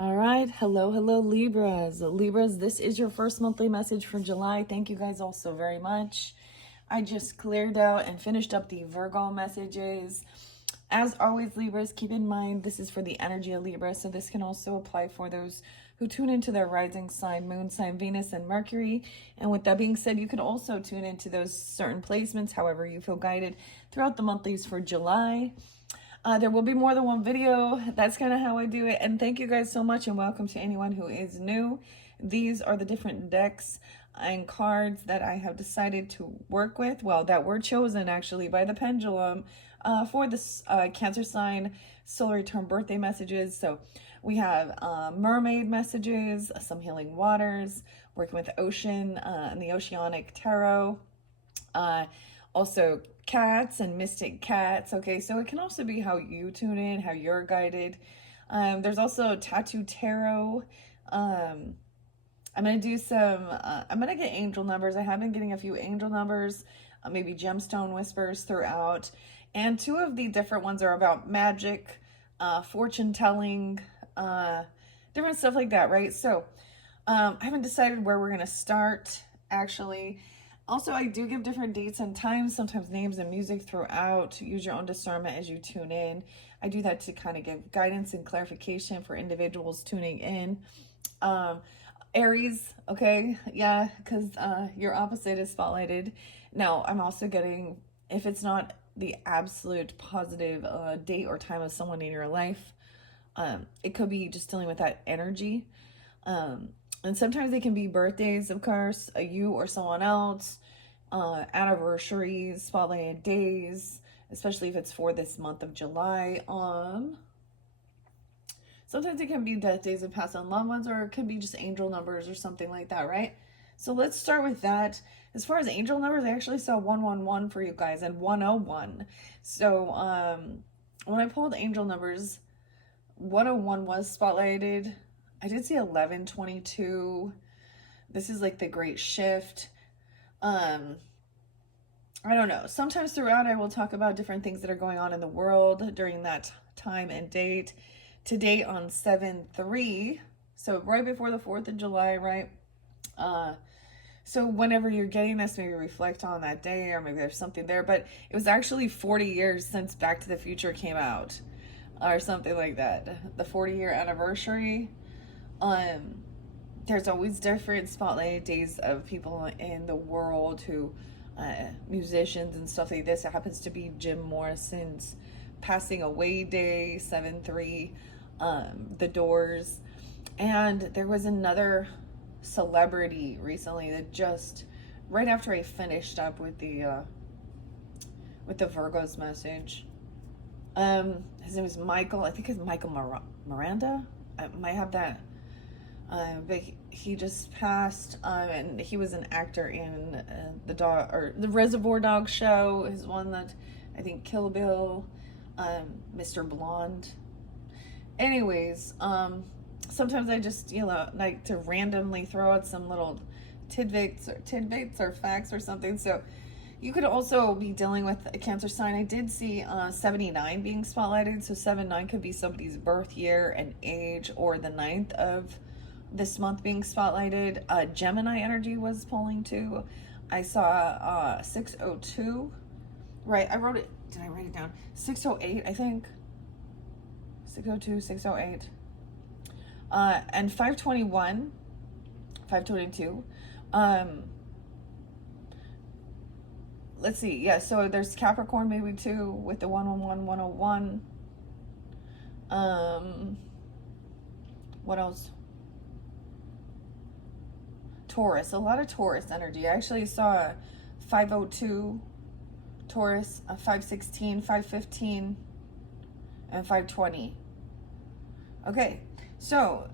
All right. Hello, Libras. Libras, this is your first monthly message for July. Thank you guys all so very much. I just cleared out and finished up the Virgo messages. As always, Libras, keep in mind this is for the energy of Libra, so this can also apply for those who tune into their rising sign, moon sign, Venus, and Mercury. And with that being said, you can also tune into those certain placements, however you feel guided, throughout the monthlies for July. There will be more than one video. That's kind of how I do it. And thank you guys so much, and welcome to anyone who is new. These are the different decks and cards that I have decided to work with. Well, that were chosen actually by the pendulum for this Cancer sign solar return birthday messages. So we have mermaid messages, some healing waters, working with the ocean and the oceanic tarot. Also cats and mystic cats. Okay, so it can also be how you tune in, how you're guided. There's also tattoo tarot. I'm gonna do some I'm gonna get angel numbers. I have been getting a few angel numbers, maybe gemstone whispers throughout, and two of the different ones are about magic, fortune telling, different stuff like that, right? So I haven't decided where we're gonna start actually. Also, I do give different dates and times, sometimes names and music throughout. Use your own discernment as you tune in. I do that to kind of give guidance and clarification for individuals tuning in. Aries, okay, yeah, because your opposite is spotlighted. Now, I'm also getting, if it's not the absolute positive date or time of someone in your life, it could be just dealing with that energy. And sometimes it can be birthdays, of course, you or someone else, anniversaries, spotlighted days, especially if it's for this month of July. Sometimes it can be death days of past on loved ones, or it could be just angel numbers or something like that, right? So let's start with that. As far as angel numbers, I actually saw 111 for you guys and 101. So when I pulled angel numbers, 101 was spotlighted. I did see 1122. This is like the great shift. I don't know. Sometimes throughout I will talk about different things that are going on in the world during that time and date. Today on 7/3, so right before the 4th of July, right? So whenever you're getting this, maybe reflect on that day, or maybe there's something there. But it was actually 40 years since Back to the Future came out, or something like that. The 40-year anniversary. There's always different spotlight days of people in the world who, musicians and stuff like this. It happens to be Jim Morrison's passing away day, 7/3, the Doors. And there was another celebrity recently that just, right after I finished up with the Virgo's message, his name is Michael, I think it's Michael Miranda. I might have that. But he just passed, and he was an actor in the Reservoir Dogs show. Is one that I think Kill Bill, Mr. Blonde. Anyways, sometimes I just like to randomly throw out some little tidbits or facts or something. So you could also be dealing with a Cancer sign. I did see 79 being spotlighted. So 79 could be somebody's birth year and age, or the 9th of this month being spotlighted. Gemini energy was pulling too. I saw 602. Right, I wrote it. Did I write it down? 608, I think. 602, 608. And 521, 522. Let's see. Yeah, so there's Capricorn maybe too with the 111, 101. What else? Taurus, a lot of Taurus energy. I actually saw 502 Taurus, 516, 515, and 520. Okay, so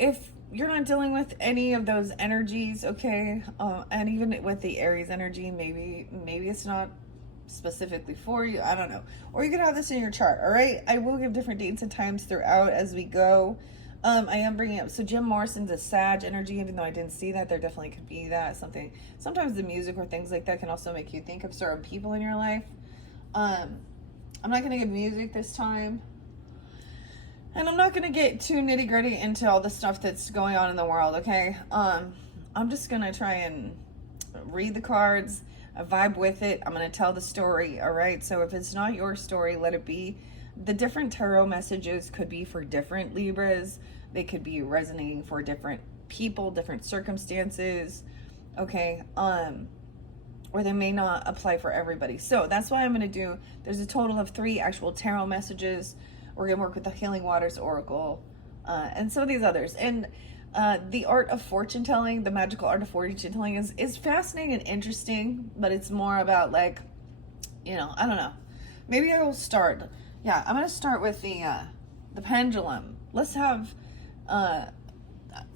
if you're not dealing with any of those energies, okay, and even with the Aries energy, maybe it's not specifically for you, I don't know. Or you could have this in your chart, all right? I will give different dates and times throughout as we go. I am bringing up, so Jim Morrison's a Sag energy, even though I didn't see that, there definitely could be that, something. Sometimes the music or things like that can also make you think of certain people in your life. I'm not going to give music this time. And I'm not going to get too nitty gritty into all the stuff that's going on in the world, okay? I'm just going to try and read the cards, vibe with it. I'm going to tell the story, all right? So if it's not your story, let it be. The different tarot messages could be for different Libras. They could be resonating for different people, different circumstances, okay? Or they may not apply for everybody. So that's why I'm going to do, there's a total of 3 actual tarot messages. We're going to work with the Healing Waters Oracle and some of these others. And the art of fortune telling, the magical art of fortune telling is fascinating and interesting, but it's more about like, you know, I don't know. Maybe I will start. Yeah, I'm going to start with the pendulum. Let's have,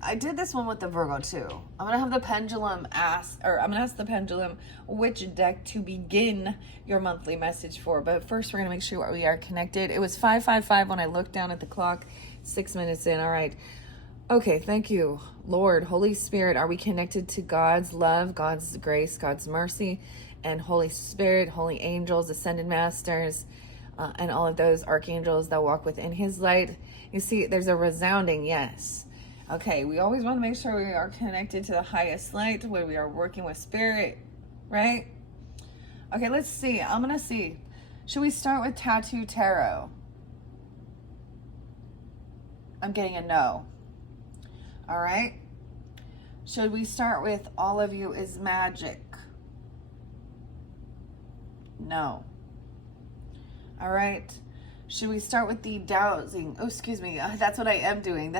I did this one with the Virgo too. I'm going to have the pendulum I'm going to ask the pendulum which deck to begin your monthly message for. But first, we're going to make sure we are connected. It was 5:55 when I looked down at the clock, 6 minutes in. All right. Okay. Thank you, Lord, Holy Spirit. Are we connected to God's love, God's grace, God's mercy, and Holy Spirit, holy angels, ascended masters, and all of those archangels that walk within his light? You see, there's a resounding yes. Okay, we always want to make sure we are connected to the highest light when we are working with spirit, right? Okay, let's see. I'm going to see. Should we start with Tattoo Tarot? I'm getting a no. All right. Should we start with All of You is Magic? No. All right. Should we start with the dowsing? Oh, excuse me. That's what I am doing.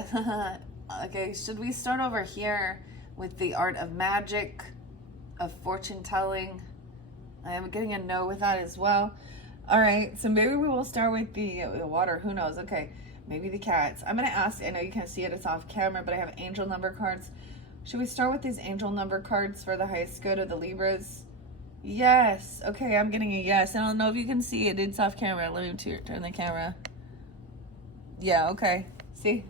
Okay, should we start over here with the art of magic, of fortune telling? I am getting a no with that as well. All right, so maybe we will start with the water. Who knows? Okay, maybe the cats. I'm going to ask, I know you can't see it, it's off camera, but I have angel number cards. Should we start with these angel number cards for the highest good of the Libras? Yes. Okay, I'm getting a yes. I don't know if you can see it. It's off camera. Let me turn the camera. Yeah, okay. See?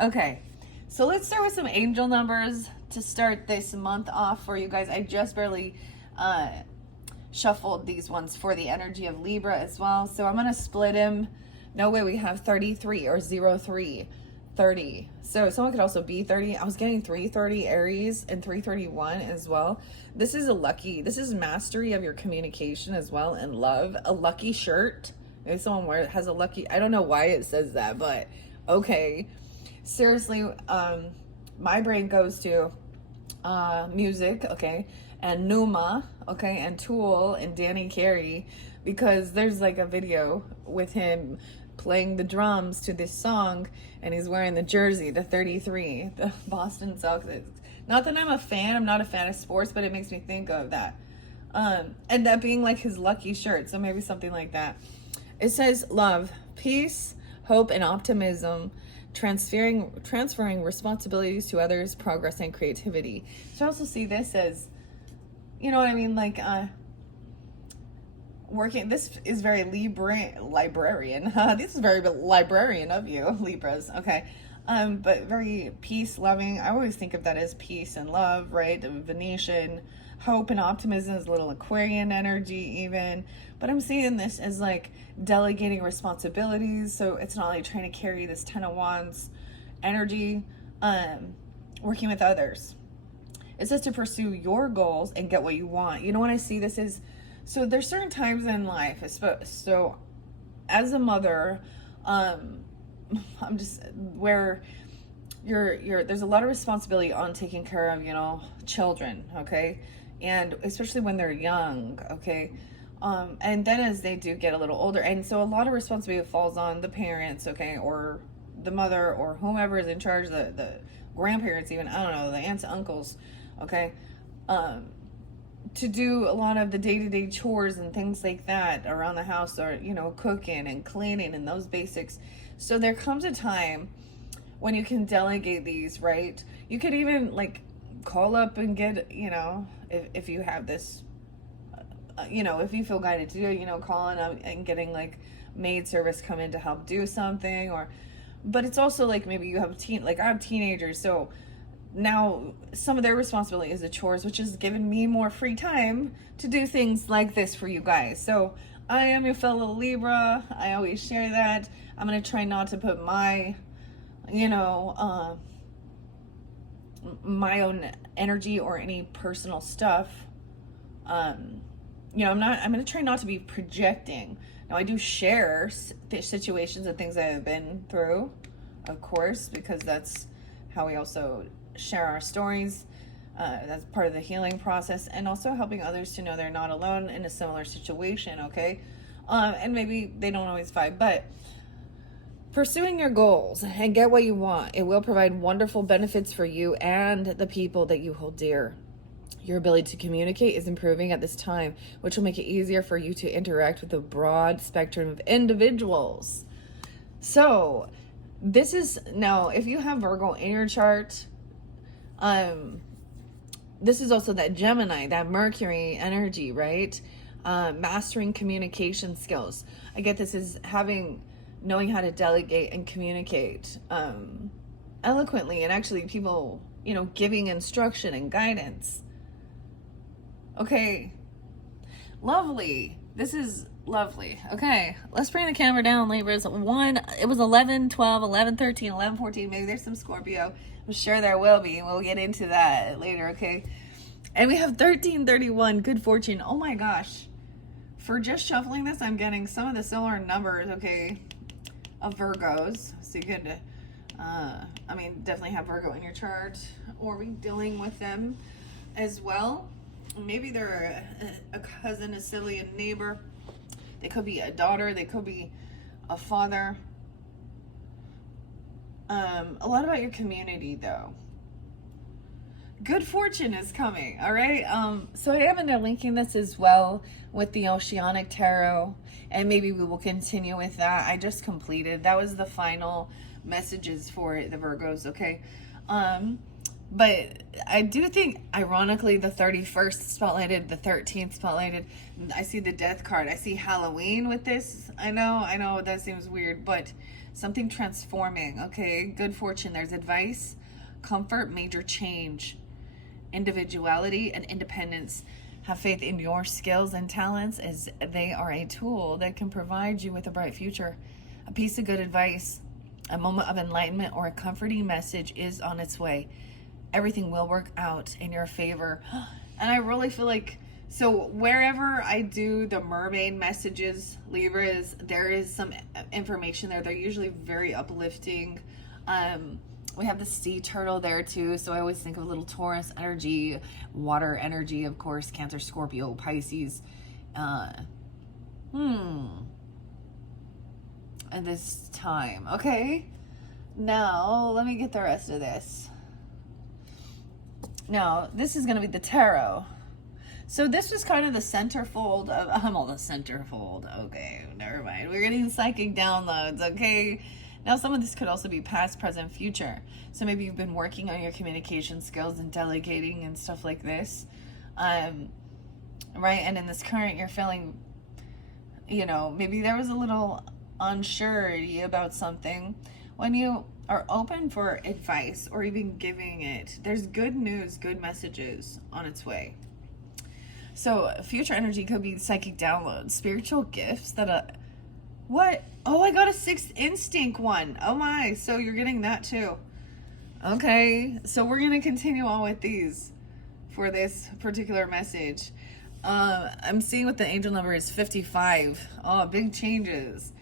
Okay, so let's start with some angel numbers to start this month off for you guys. I just barely shuffled these ones for the energy of Libra as well. So I'm going to split them. No way, we have 33 or 03, 30. So someone could also be 30. I was getting 330 Aries and 331 as well. This is this is mastery of your communication as well and love. A lucky shirt. Maybe someone has a lucky, I don't know why it says that, but okay. Seriously, my brain goes to music, okay, and Numa, okay, and Tool and Danny Carey, because there's like a video with him playing the drums to this song, and he's wearing the jersey, the 33, the Boston Sox. Not that I'm not a fan of sports, but it makes me think of that. And that being like his lucky shirt, so maybe something like that. It says love, peace, hope, and optimism. Transferring responsibilities to others, progress, and creativity. So I also see this as, you know what I mean, like working. This is very librarian. This is very librarian of you, Libras. Okay, but very peace loving. I always think of that as peace and love, right? The Venetian. Hope and optimism is a little Aquarian energy even, but I'm seeing this as like delegating responsibilities. So it's not like trying to carry this 10 of Wands energy, working with others. It says to pursue your goals and get what you want. You know what I see this is, so there's certain times in life, so as a mother, I'm just where there's a lot of responsibility on taking care of, you know, children, okay? And especially when they're young, okay? And then as they do get a little older, and so a lot of responsibility falls on the parents, okay, or the mother, or whomever is in charge, the grandparents even, I don't know, the aunts, uncles, okay, to do a lot of the day-to-day chores and things like that around the house, or, you know, cooking and cleaning and those basics. So there comes a time when you can delegate these, right? You could even like call up and get, you know, if you have this, you know, if you feel guided to do it, you know, calling up and getting like maid service come in to help do something, or, but it's also like maybe you have I have teenagers, so now some of their responsibility is the chores, which has given me more free time to do things like this for you guys. So I am your fellow Libra. I always share that. I'm going to try not to put my, you know, my own energy or any personal stuff. You know, I'm going to try not to be projecting. Now, I do share situations and things I have been through, of course, because that's how we also share our stories. That's part of the healing process, and also helping others to know they're not alone in a similar situation, okay? And maybe they don't always vibe, but pursuing your goals and get what you want. It will provide wonderful benefits for you and the people that you hold dear. Your ability to communicate is improving at this time, which will make it easier for you to interact with a broad spectrum of individuals. So, this is, now, if you have Virgo in your chart, this is also that Gemini, that Mercury energy, right? Mastering communication skills. I get this is knowing how to delegate and communicate eloquently, and actually people, you know, giving instruction and guidance. Okay, lovely. This is lovely. Okay, let's bring the camera down, Libras. It was 11, 12, 11, 13, 11, 14. Maybe there's some Scorpio. I'm sure there will be. We'll get into that later, okay? And we have 13, 31, good fortune. Oh my gosh. For just shuffling this, I'm getting some of the similar numbers, okay, of Virgos. So you could, definitely have Virgo in your chart or be dealing with them as well. Maybe they're a cousin, a sibling, a neighbor. They could be a daughter. They could be a father. A lot about your community, though. Good fortune is coming, all right? So I am linking this as well with the Oceanic Tarot, and maybe we will continue with that. I just completed. That was the final messages for the Virgos, okay? But I do think, ironically, the 31st spotlighted, the 13th spotlighted. I see the death card. I see Halloween with this. I know that seems weird, but something transforming, okay? Good fortune. There's advice, comfort, major change, individuality, and independence. Have faith in your skills and talents, as they are a tool that can provide you with a bright future. A piece of good advice, a moment of enlightenment, or a comforting message is on its way. Everything will work out in your favor. And I really feel like, so wherever I do the mermaid messages, Libras, there is some information there. They're usually very uplifting. We have the sea turtle there too, so I always think of a little Taurus energy, water energy, of course, Cancer, Scorpio, Pisces. At this time, okay. Now let me get the rest of this. Now this is going to be the tarot. So this was kind of the centerfold of, I'm all the centerfold. Okay, never mind. We're getting psychic downloads, okay? Now, some of this could also be past, present, future. So maybe you've been working on your communication skills and delegating and stuff like this. Right? And in this current, you're feeling, you know, maybe there was a little unsurety about something. When you are open for advice or even giving it, there's good news, good messages on its way. So future energy could be psychic downloads, spiritual gifts that what? Oh, I got a sixth instinct one. Oh my, so you're getting that too. Okay, so we're going to continue on with these for this particular message. I'm seeing what the angel number is, 55. Oh, big changes.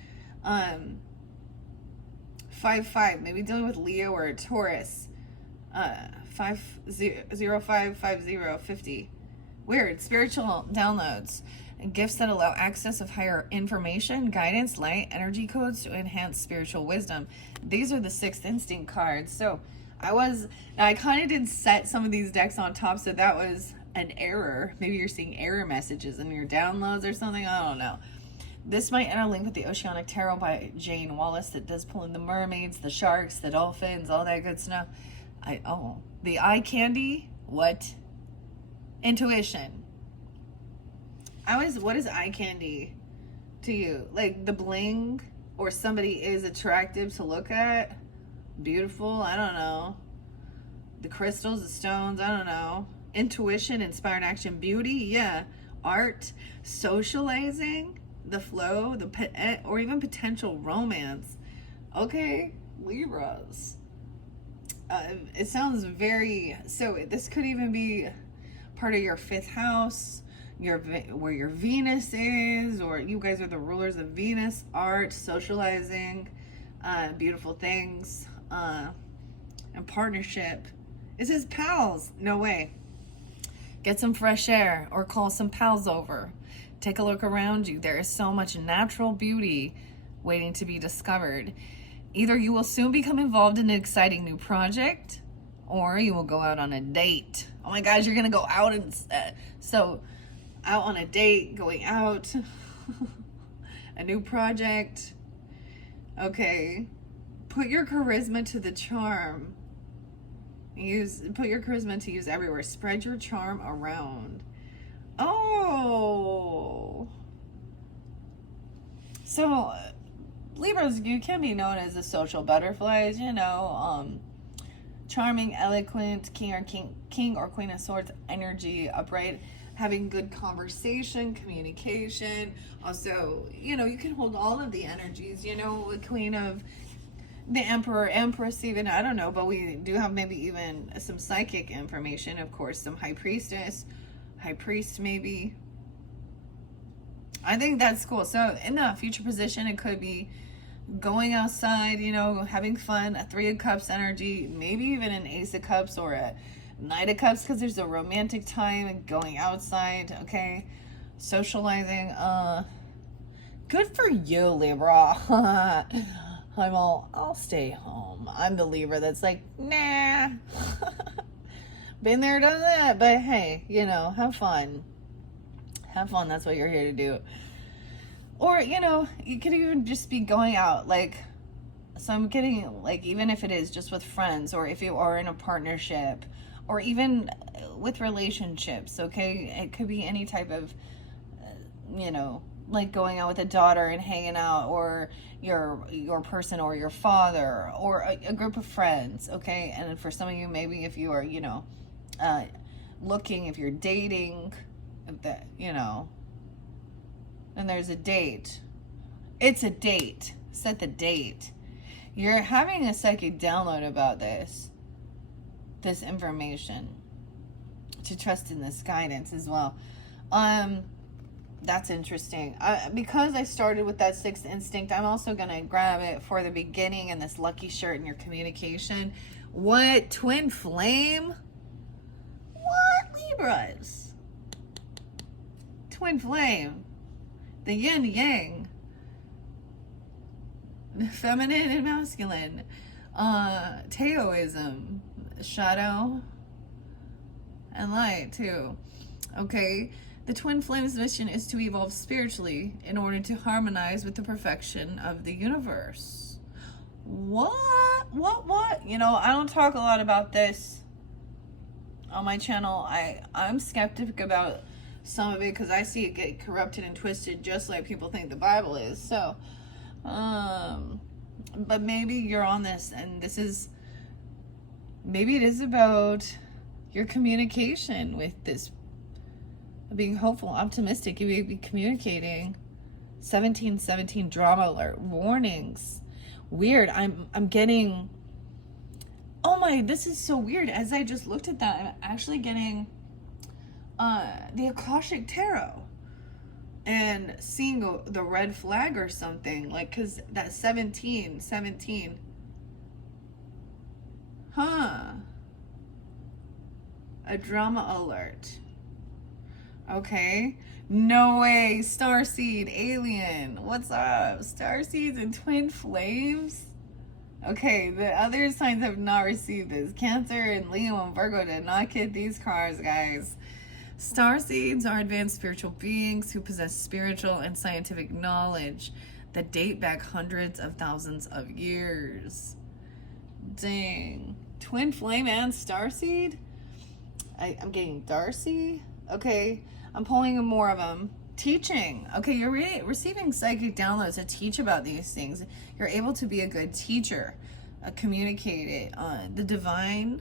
55, maybe dealing with Leo or a Taurus. 5055050. Weird. Spiritual downloads and gifts that allow access of higher information, guidance, light, energy codes to enhance spiritual wisdom. These are the sixth instinct cards. So I kind of did set some of these decks on top, so that was an error. Maybe you're seeing error messages in your downloads or something. I don't know. This might interlink with the Oceanic Tarot by Jane Wallace that does pull in the mermaids, the sharks, the dolphins, all that good stuff. The eye candy. What? Intuition. What is eye candy to you? Like the bling, or somebody is attractive to look at? Beautiful? I don't know. The crystals, the stones, I don't know. Intuition, inspired action, beauty, yeah. Art, socializing. the flow, or even potential romance. Okay, Libras. It sounds very, so this could even be part of your fifth house, where your Venus is, or you guys are the rulers of Venus, art, socializing, beautiful things, and partnership. It says pals. No way. Get some fresh air or call some pals over. Take a look around you. There is so much natural beauty waiting to be discovered. Either you will soon become involved in an exciting new project, or you will go out on a date. Oh my gosh, you're gonna go out and out on a date, going out, a new project. Okay, put your charisma to the charm. Put your charisma to use everywhere. Spread your charm around. Oh, so Libras, you can be known as the social butterflies, charming, eloquent, king or queen of swords energy, upright, having good conversation, communication. Also, you can hold all of the energies, the queen of the emperor, empress, even, I don't know, but we do have maybe even some psychic information, of course, some high priestess, high priest maybe. I think that's cool. So in the future position, it could be going outside, having fun, a Three of Cups energy, maybe even an Ace of Cups or a Knight of Cups, because there's a romantic time and going outside, okay? Socializing. Good for you, Libra. I'll stay home. I'm the Libra that's like, nah. Been there, done that. But hey, have fun. Have fun. That's what you're here to do. Or, you could even just be going out, so I'm getting, even if it is just with friends, or if you are in a partnership, or even with relationships, okay? It could be any type of, going out with a daughter and hanging out, or your person, or your father, or a group of friends, okay? And for some of you, maybe if you are, looking, if you're dating, and there's a date. It's a date. Set the date. You're having a psychic download about this information, to trust in this guidance as well. That's interesting. Because I started with that sixth instinct, I'm also going to grab it for the beginning and this lucky shirt in your communication. What? Twin flame? What, Libras? Twin flame. The yin yang. Feminine and masculine. Taoism. Shadow and light too. Okay. The twin flames mission is to evolve spiritually in order to harmonize with the perfection of the universe. What? I don't talk a lot about this on my channel. I'm skeptic about some of it because I see it get corrupted and twisted just like people think the Bible is. So, but maybe you're on this, and maybe it is about your communication with this, being hopeful, optimistic. You may be communicating. 1717 drama alert, warnings. Weird. I'm getting, oh my, this is so weird. As I just looked at that, I'm actually getting the Akashic Tarot and seeing the red flag or something, because that 17 a drama alert. Okay, no way. Starseed alien, what's up? Starseeds and twin flames. Okay, the other signs have not received this. Cancer and Leo and Virgo did not get these cards, guys. Starseeds are advanced spiritual beings who possess spiritual and scientific knowledge that date back hundreds of thousands of years. Dang. Twin flame and starseed? I'm getting Darcy. Okay, I'm pulling more of them. Teaching. Okay, you're receiving psychic downloads to teach about these things. You're able to be a good teacher, communicate it. The divine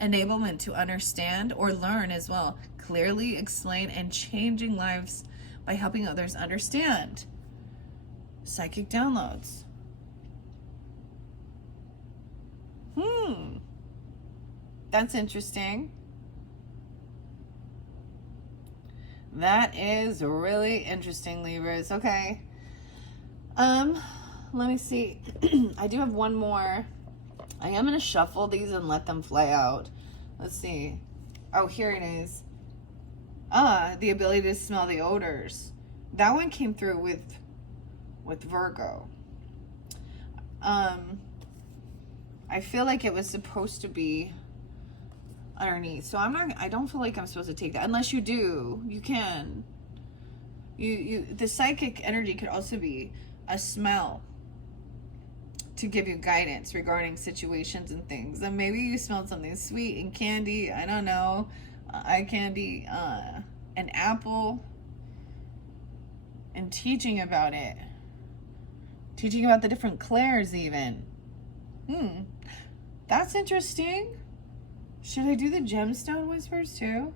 enablement to understand or learn as well, clearly explain, and changing lives by helping others understand. Psychic downloads. That's interesting. That is really interesting, Libras. Okay. Let me see. I do have one more. I am going to shuffle these and let them fly out. Let's see. Oh, here it is. The ability to smell the odors. That one came through with Virgo. I feel like it was supposed to be underneath. So I don't feel like I'm supposed to take that. Unless you do, you can. The psychic energy could also be a smell to give you guidance regarding situations and things. And maybe you smelled something sweet and candy. I don't know. Eye candy, an apple, and teaching about it. Teaching about the different clairs even. That's interesting. Should I do the gemstone whispers too?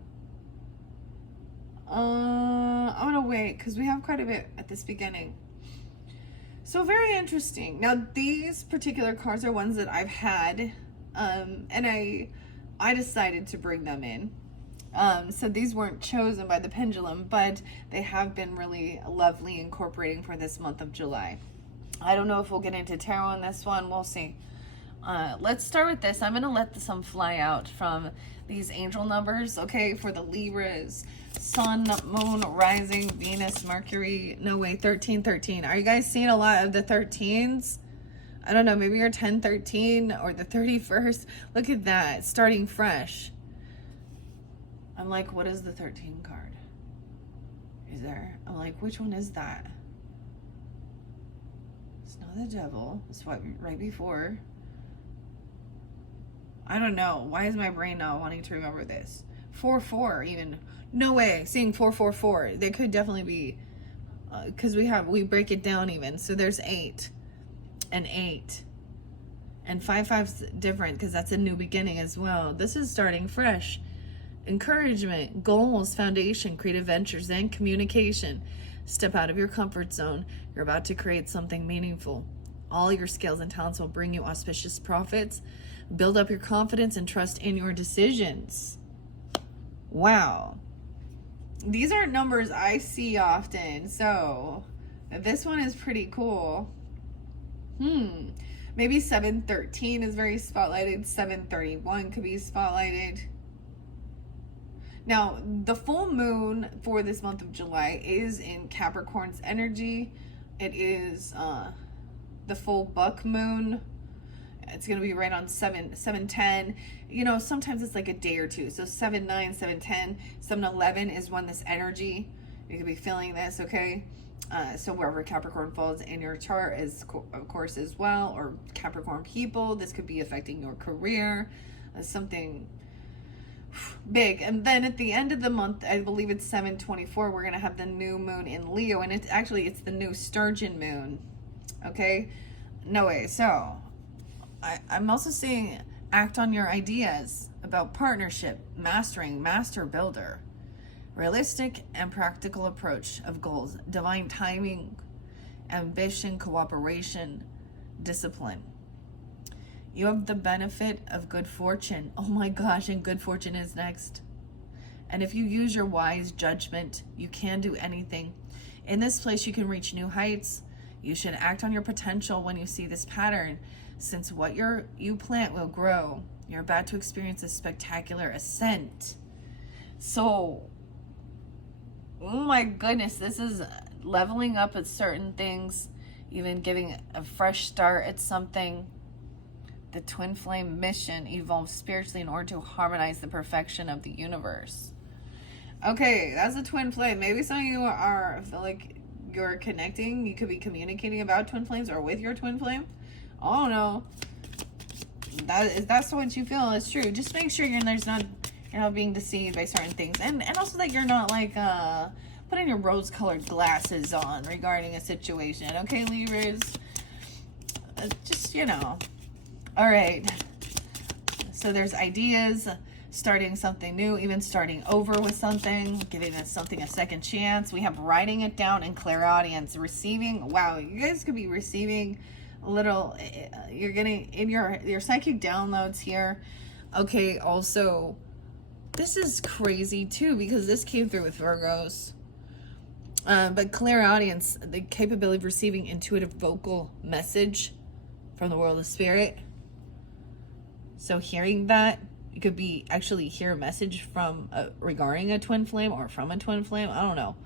I'm gonna wait because we have quite a bit at this beginning. So very interesting. Now these particular cards are ones that I've had, and I decided to bring them in. So these weren't chosen by the pendulum, but they have been really lovely incorporating for this month of July. I don't know if we'll get into tarot on this one. We'll see. Let's start with this. I'm going to let some fly out from these angel numbers, okay, for the Libras. Sun, Moon, Rising, Venus, Mercury. No way, 1313. Are you guys seeing a lot of the 13s? I don't know, maybe you're 1013 or the 31st. Look at that, starting fresh. I'm like, what is the 13 card? Is there? I'm like, which one is that? It's not the devil. It's what right before. I don't know. Why is my brain not wanting to remember this? 4-4 even. No way. Seeing 4-4-4. They could definitely be, because we break it down even. So there's 8 and 8. And 5-5's different because that's a new beginning as well. This is starting fresh. Encouragement, goals, foundation, creative ventures, and communication. Step out of your comfort zone. You're about to create something meaningful. All your skills and talents will bring you auspicious profits. Build up your confidence and trust in your decisions. Wow. These aren't numbers I see often, so this one is pretty cool. Maybe 713 is very spotlighted. 731 could be spotlighted. Now, the full moon for this month of July is in Capricorn's energy. It is the full buck moon. It's going to be right on 710. You know, sometimes it's like a day or two. So 7-9, 7-10, 7-11 is when this energy, you could be feeling this, okay? So wherever Capricorn falls in your chart is, of course, as well. Or Capricorn people, this could be affecting your career. Something big. And then at the end of the month, I believe it's 7/24, we're going to have the new moon in Leo. And it's the new Sturgeon moon. Okay? No way. So I'm also seeing act on your ideas about partnership, mastering, master builder, realistic and practical approach of goals, divine timing, ambition, cooperation, discipline. You have the benefit of good fortune. Oh my gosh, and good fortune is next. And if you use your wise judgment, you can do anything. In this place, you can reach new heights. You should act on your potential when you see this pattern, since what you plant will grow. You're about to experience a spectacular ascent. So, oh my goodness, this is leveling up at certain things, even giving a fresh start at something. The twin flame mission evolves spiritually in order to harmonize the perfection of the universe. Okay, that's a twin flame. Maybe some of you feel like you're connecting. You could be communicating about twin flames or with your twin flame. I don't know. That's what you feel is true. Just make sure you're not being deceived by certain things, and also that you're not like putting your rose-colored glasses on regarding a situation. Okay, Libras. Just All right. So there's ideas. starting something new, even starting over with something, giving something a second chance. We have writing it down and clairaudience, receiving. Wow, you guys could be receiving a little, you're getting in your psychic downloads here. Okay, also, this is crazy too, because this came through with Virgos. But clairaudience, the capability of receiving intuitive vocal message from the world of spirit. So hearing that, you could be actually hear a message from regarding a twin flame or from a twin flame. I don't know.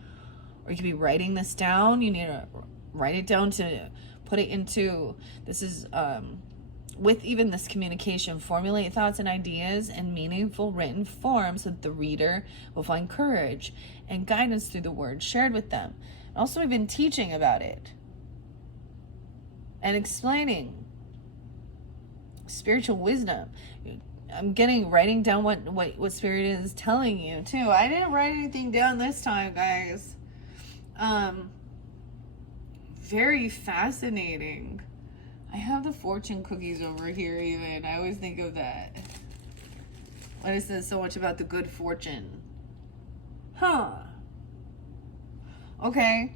Or you could be writing this down. You need to write it down to put it into, this is with even this communication, formulate thoughts and ideas in meaningful written form so that the reader will find courage and guidance through the words shared with them. Also, even teaching about it and explaining spiritual wisdom. I'm writing down what spirit is telling you too. I didn't write anything down this time, guys. Very fascinating. I have the fortune cookies over here even. I always think of that. What is this so much about the good fortune? Huh. Okay.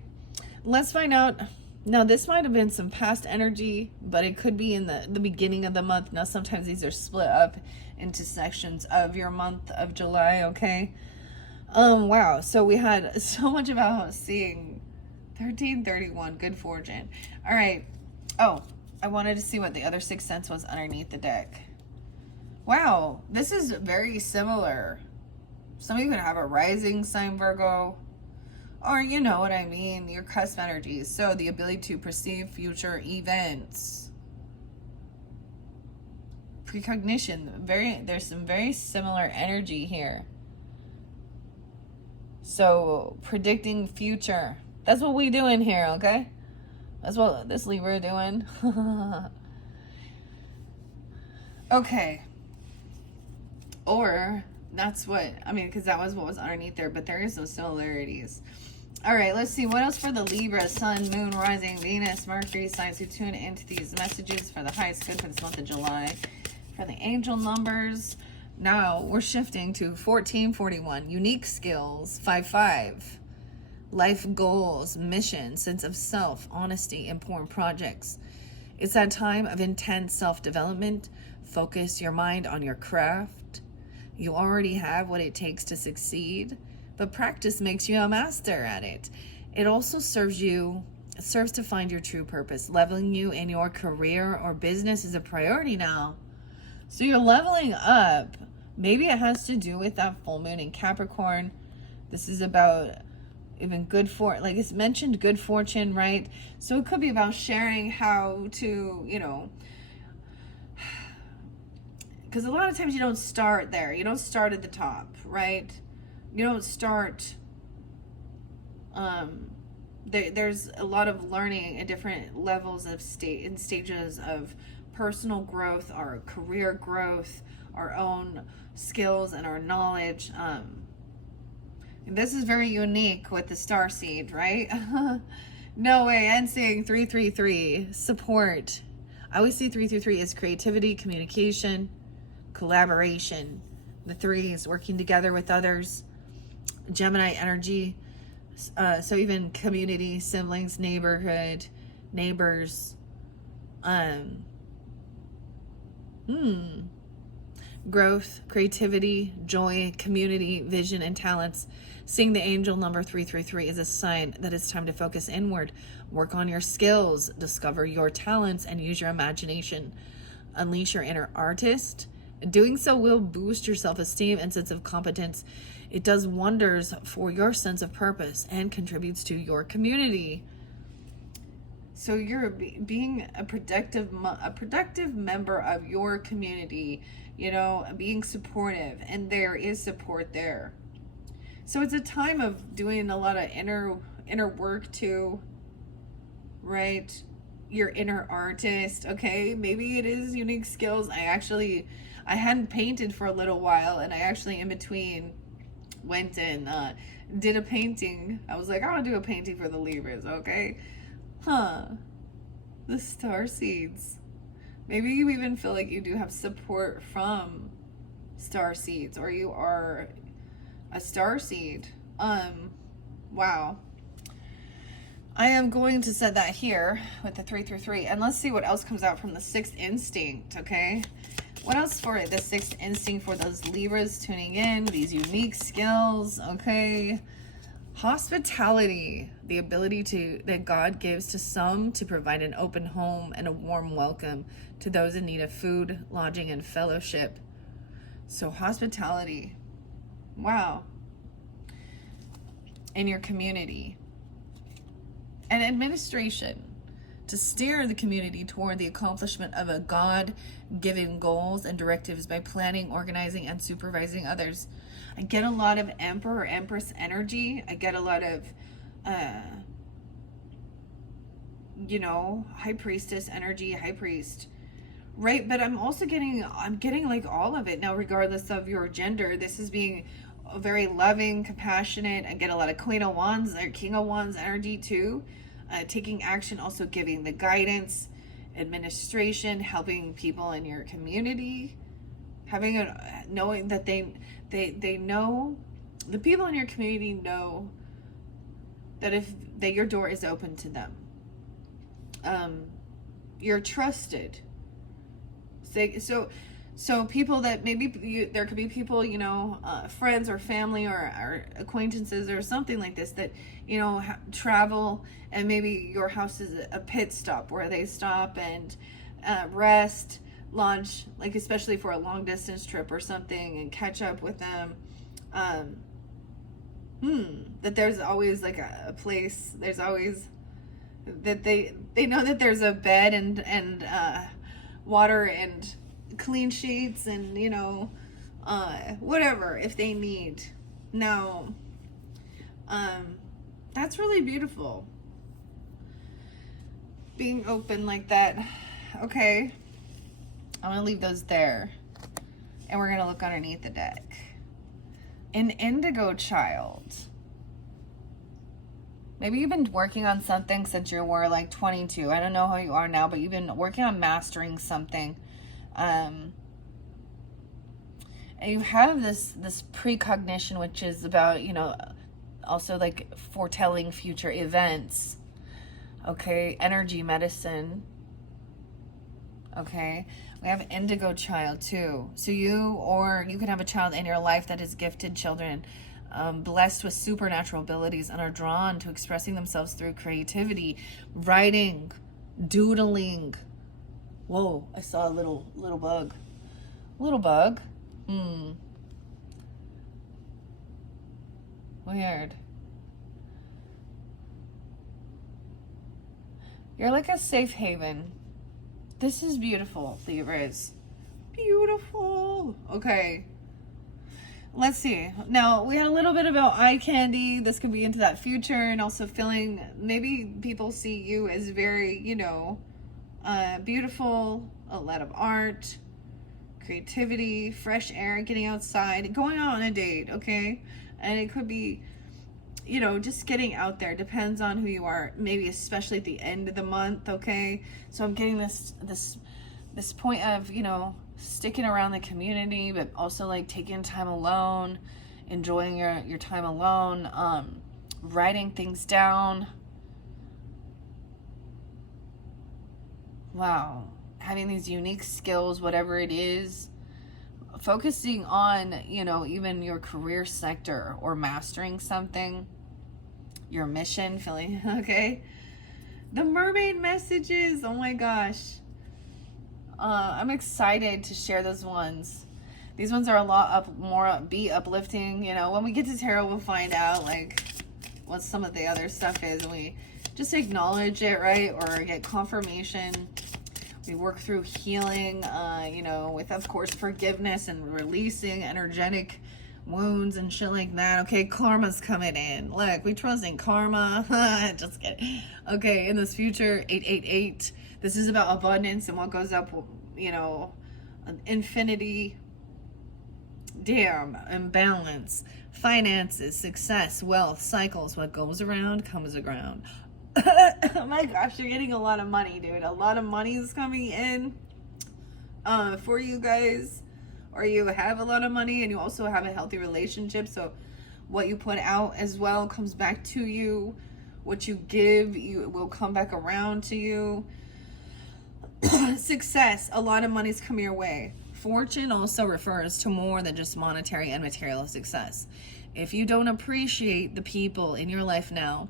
Let's find out. Now, this might have been some past energy, but it could be in the beginning of the month. Now, sometimes these are split up into sections of your month of July, okay? Wow. So we had so much about seeing 1331, good fortune. All right. Oh, I wanted to see what the other sixth sense was underneath the deck. Wow. This is very similar. Some of you could have a rising sign Virgo. Or you know what I mean, your cusp energies. So the ability to perceive future events. Precognition. There's some very similar energy here. So predicting future. That's what we doing here, okay? That's what this Libra doing. Okay. Or that's what, I mean, because that was what was underneath there, but there is some similarities. All right, let's see. What else for the Libra? Sun, Moon, Rising, Venus, Mercury signs who tune into these messages for the highest good for this month of July. For the angel numbers, now we're shifting to 1441. Unique skills, 55. Life goals, mission, sense of self, honesty, important projects. It's that time of intense self-development. Focus your mind on your craft. You already have what it takes to succeed, but practice makes you a master at it. It also serves to find your true purpose. Leveling you in your career or business is a priority now. So you're leveling up. Maybe it has to do with that full moon in Capricorn. This is about even good fortune, like it's mentioned good fortune, right? So it could be about sharing how to, you know, because a lot of times you don't start there. You don't start at the top, right? You don't start, there's a lot of learning at different levels of stages of personal growth, our career growth, our own skills and our knowledge. And this is very unique with the Starseed, right? No way. I'm seeing 333, support. I always see 333 as creativity, communication, collaboration. The threes working together with others. Gemini energy. So even community, siblings, neighborhood, neighbors. Growth, creativity, joy, community, vision, and talents. Seeing the angel number 333 is a sign that it's time to focus inward. Work on your skills, discover your talents, and use your imagination. Unleash your inner artist. Doing so will boost your self-esteem and sense of competence. It does wonders for your sense of purpose and contributes to your community. So you're being a productive member of your community, you know, being supportive, and there is support there. So it's a time of doing a lot of inner work too, right? Your inner artist, okay? Maybe it is unique skills. I hadn't painted for a little while, and I actually in between went and did a painting. I was like, I want to do a painting for the Libras, okay? The Starseeds. Maybe you even feel like you do have support from Starseeds, or you are a starseed. Wow. I am going to set that here with the 333, and let's see what else comes out from the sixth instinct, okay? What else for the sixth instinct for those Libras tuning in, these unique skills, okay? Hospitality, the ability that God gives to some to provide an open home and a warm welcome to those in need of food, lodging, and fellowship. So hospitality, wow. In your community. And administration, to steer the community toward the accomplishment of a God-given goals and directives by planning, organizing, and supervising others. I get a lot of Emperor or Empress energy. I get a lot of, High Priestess energy, High Priest. Right, but I'm also getting like all of it now, regardless of your gender. This is being very loving, compassionate. I get a lot of Queen of Wands or King of Wands energy too. Taking action, also giving the guidance, administration, helping people in your community, knowing that they know, the people in your community know that your door is open to them. You're trusted. So people that maybe there could be people, friends or family or acquaintances or something like this that, travel, and maybe your house is a pit stop where they stop and rest, lunch, like especially for a long distance trip or something, and catch up with them. That there's always like a place, there's always that they know that there's a bed and water and clean sheets and whatever if they need. Now that's really beautiful, being open like that. Okay, I'm gonna leave those there, and we're gonna look underneath the deck. An indigo child. Maybe you've been working on something since you were like 22. I don't know how you are now, but you've been working on mastering something. And you have this precognition, which is about, also like foretelling future events. Okay, energy medicine. Okay, we have indigo child too. So you could have a child in your life that is gifted children, blessed with supernatural abilities, and are drawn to expressing themselves through creativity, writing, doodling. Whoa, I saw a little bug. Little bug. Weird. You're like a safe haven. This is beautiful, Libras. Beautiful. Okay. Let's see. Now, we had a little bit about eye candy. This could be into that future, and also feeling, maybe people see you as very, beautiful, a lot of art, creativity, fresh air, getting outside, going out on a date, okay? And it could be, just getting out there. Depends on who you are, maybe especially at the end of the month, okay? So I'm getting this point of, sticking around the community, but also like taking time alone, enjoying your time alone, writing things down. Wow. Having these unique skills, whatever it is, focusing on, even your career sector or mastering something, your mission, feeling, okay? The mermaid messages, oh my gosh. I'm excited to share those ones. These ones are a lot more upbeat, uplifting. When we get to tarot, we'll find out like what some of the other stuff is, and we just acknowledge it, right? Or get confirmation. We work through healing, with, of course, forgiveness and releasing energetic wounds and shit like that. Okay, karma's coming in. Look, we trust in karma. Just kidding. Okay, in this future, 888. This is about abundance and what goes up, infinity. Damn, imbalance. Finances, success, wealth, cycles. What goes around comes around. Oh my gosh, you're getting a lot of money, dude. A lot of money is coming in for you guys. or you have a lot of money and you also have a healthy relationship. So what you put out as well comes back to you. What you give, you will come back around to you. Success, a lot of money's coming your way. Fortune also refers to more than just monetary and material success. If you don't appreciate the people in your life now,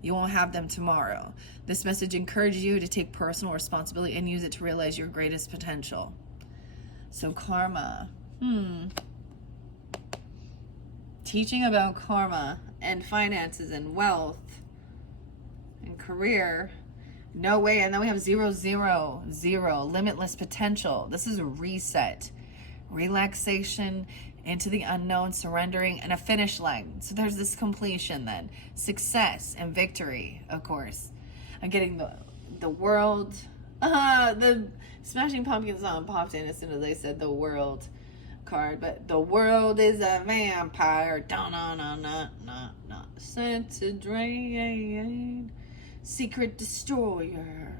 you won't have them tomorrow. This message encourages you to take personal responsibility and use it to realize your greatest potential. So karma. Teaching about karma and finances and wealth and career. No way. And then we have 0, 0, 0. Limitless potential. This is a reset. Relaxation into the unknown, surrendering, and a finish line. So there's this completion then. Success and victory, of course. I'm getting the world. The Smashing Pumpkins song popped in as soon as I said the world card. But the world is a vampire. Sent to drain. Secret destroyer.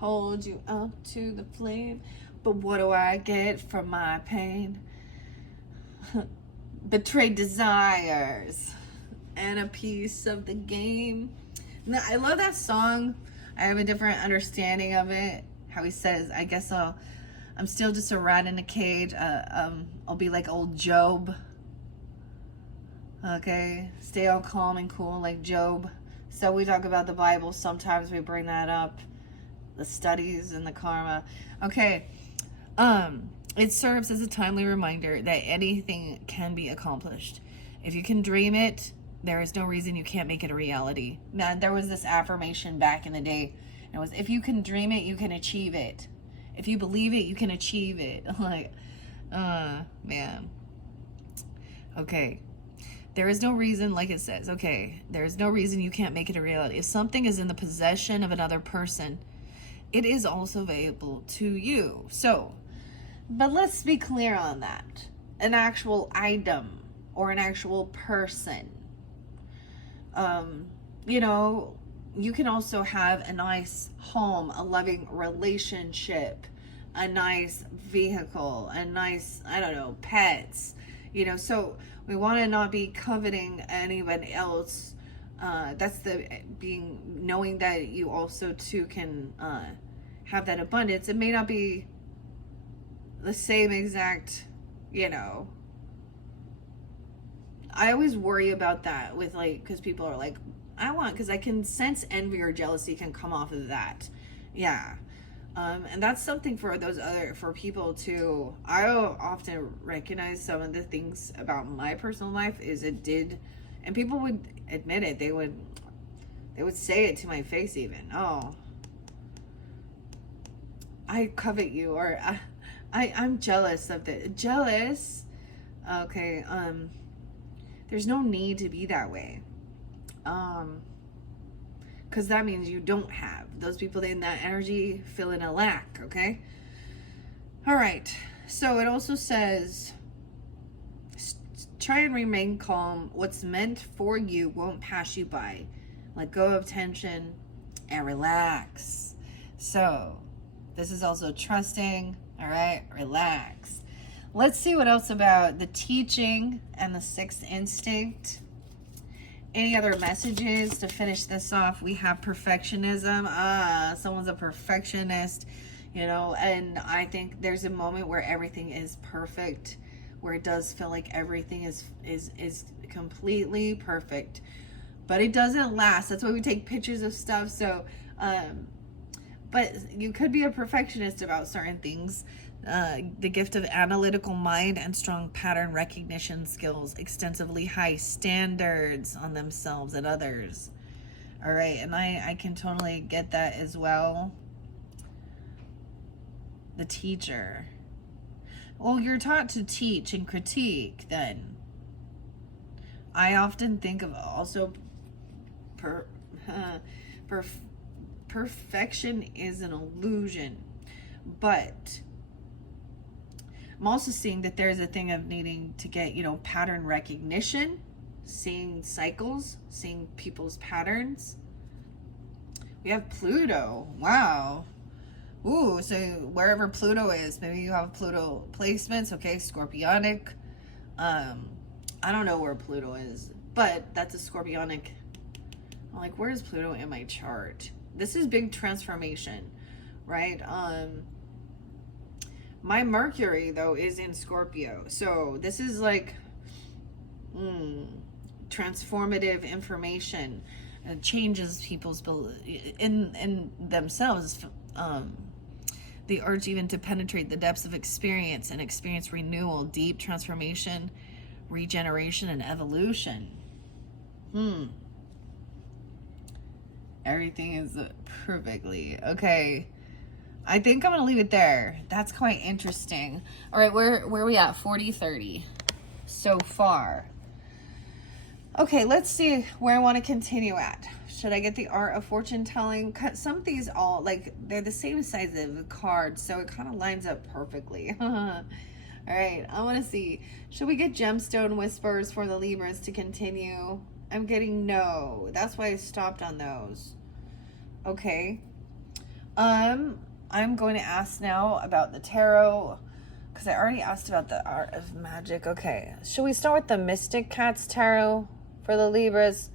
Hold you up to the flame. But what do I get from my pain? Betrayed desires and a piece of the game. Now, I love that song. I have a different understanding of it. How he says, I guess I'm still just a rat in a cage. I'll be like old Job. Okay, stay all calm and cool like Job. So we talk about the Bible. Sometimes we bring that up. The studies and the karma. Okay. It serves as a timely reminder that anything can be accomplished. If you can dream it, there is no reason you can't make it a reality. Now, there was this affirmation back in the day. And it was, if you can dream it, you can achieve it. If you believe it, you can achieve it. Like, man. Okay. There is no reason, like it says, okay, there is no reason you can't make it a reality. If something is in the possession of another person, it is also available to you. So, but let's be clear on that. An actual item or an actual person. You know, you can also have a nice home, a loving relationship, a nice vehicle, a nice, I don't know, pets. You know, so we want to not be coveting anybody else. That's the being, knowing that you also too can have that abundance. It may not be the same exact, you know. I always worry about that with like, because people are like, because I can sense envy or jealousy can come off of that. Yeah. And that's something for for people to, I often recognize some of the things about my personal life is it did, and people would admit it. They would say it to my face even. Oh, I covet you, or I'm jealous of the jealous. Okay. There's no need to be that way. Because that means you don't have. Those people in that energy feel in a lack, okay? All right. So it also says, try and remain calm. What's meant for you won't pass you by. Let go of tension and relax. So this is also trusting, all right? Relax. Let's see what else about the teaching and the sixth instinct. Any other messages to finish this off? We have perfectionism. Someone's a perfectionist, you know, and I think there's a moment where everything is perfect, where it does feel like everything is completely perfect, but it doesn't last. That's why we take pictures of stuff. So, but you could be a perfectionist about certain things. The gift of analytical mind and strong pattern recognition skills, extensively high standards on themselves and others. All right, and I can totally get that as well. The teacher. Well, you're taught to teach and critique then. I often think of also perfection is an illusion, but I'm also seeing that there's a thing of needing to get, you know, pattern recognition, seeing cycles, seeing people's patterns. We have Pluto. Wow. Ooh, so wherever Pluto is, maybe you have Pluto placements, okay, scorpionic. I don't know where Pluto is, but that's a scorpionic. I'm like, where's Pluto in my chart? This is big transformation, right? My Mercury, though, is in Scorpio. So this is like transformative information. It changes people's in themselves. The urge even to penetrate the depths of experience and experience renewal, deep transformation, regeneration, and evolution. Everything is perfectly okay. I think I'm gonna leave it there. That's quite interesting. All right, where are we at? 40-30 so far. Okay, let's see where I want to continue at. Should I get the art of fortune telling? Some of these all, like, they're the same size of the cards, so it kind of lines up perfectly. All right, I want to see. Should we get gemstone whispers for the Libras to continue? I'm getting no. That's why I stopped on those. Okay. I'm going to ask now about the tarot, because I already asked about the art of magic. Okay, should we start with the Mystic Cats Tarot for the Libras?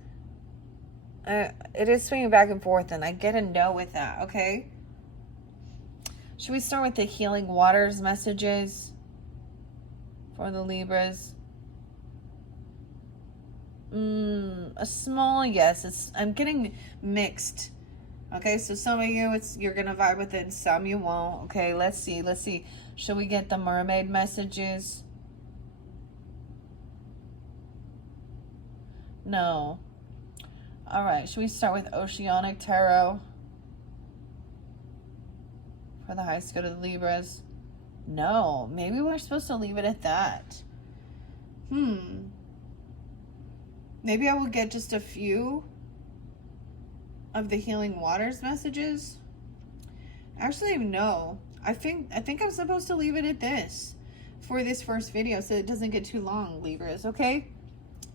It is swinging back and forth, and I get a no with that, okay? Should we start with the Healing Waters messages for the Libras? A small yes. I'm getting mixed. Okay, so some of you, you're gonna vibe with it, and some you won't. Okay, let's see. Should we get the mermaid messages? No. All right, should we start with Oceanic Tarot for the highest good of the Libras? No, maybe we're supposed to leave it at that. Maybe I will get just a few of the Healing Waters messages. Actually, no. I think I'm supposed to leave it at this for this first video, so it doesn't get too long, Libras, okay?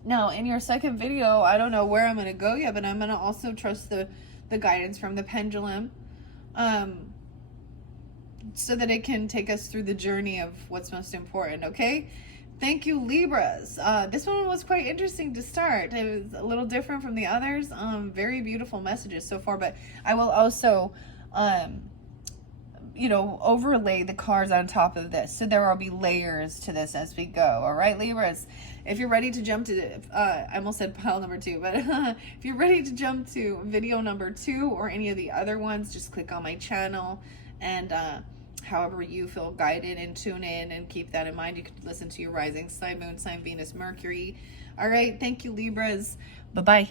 Now, in your second video, I don't know where I'm going to go yet, but I'm going to also trust the guidance from the pendulum, so that it can take us through the journey of what's most important, okay? Thank you, Libras. This one was quite interesting to start. It was a little different from the others. Very beautiful messages so far, but I will also, overlay the cards on top of this. So there will be layers to this as we go. All right, Libras, if you're ready to jump to, I almost said pile number 2, but if you're ready to jump to video number 2 or any of the other ones, just click on my channel, and however you feel guided, and tune in and keep that in mind. You can listen to your rising sign, moon sign, Venus, Mercury. All right, thank you, Libras. Bye-bye.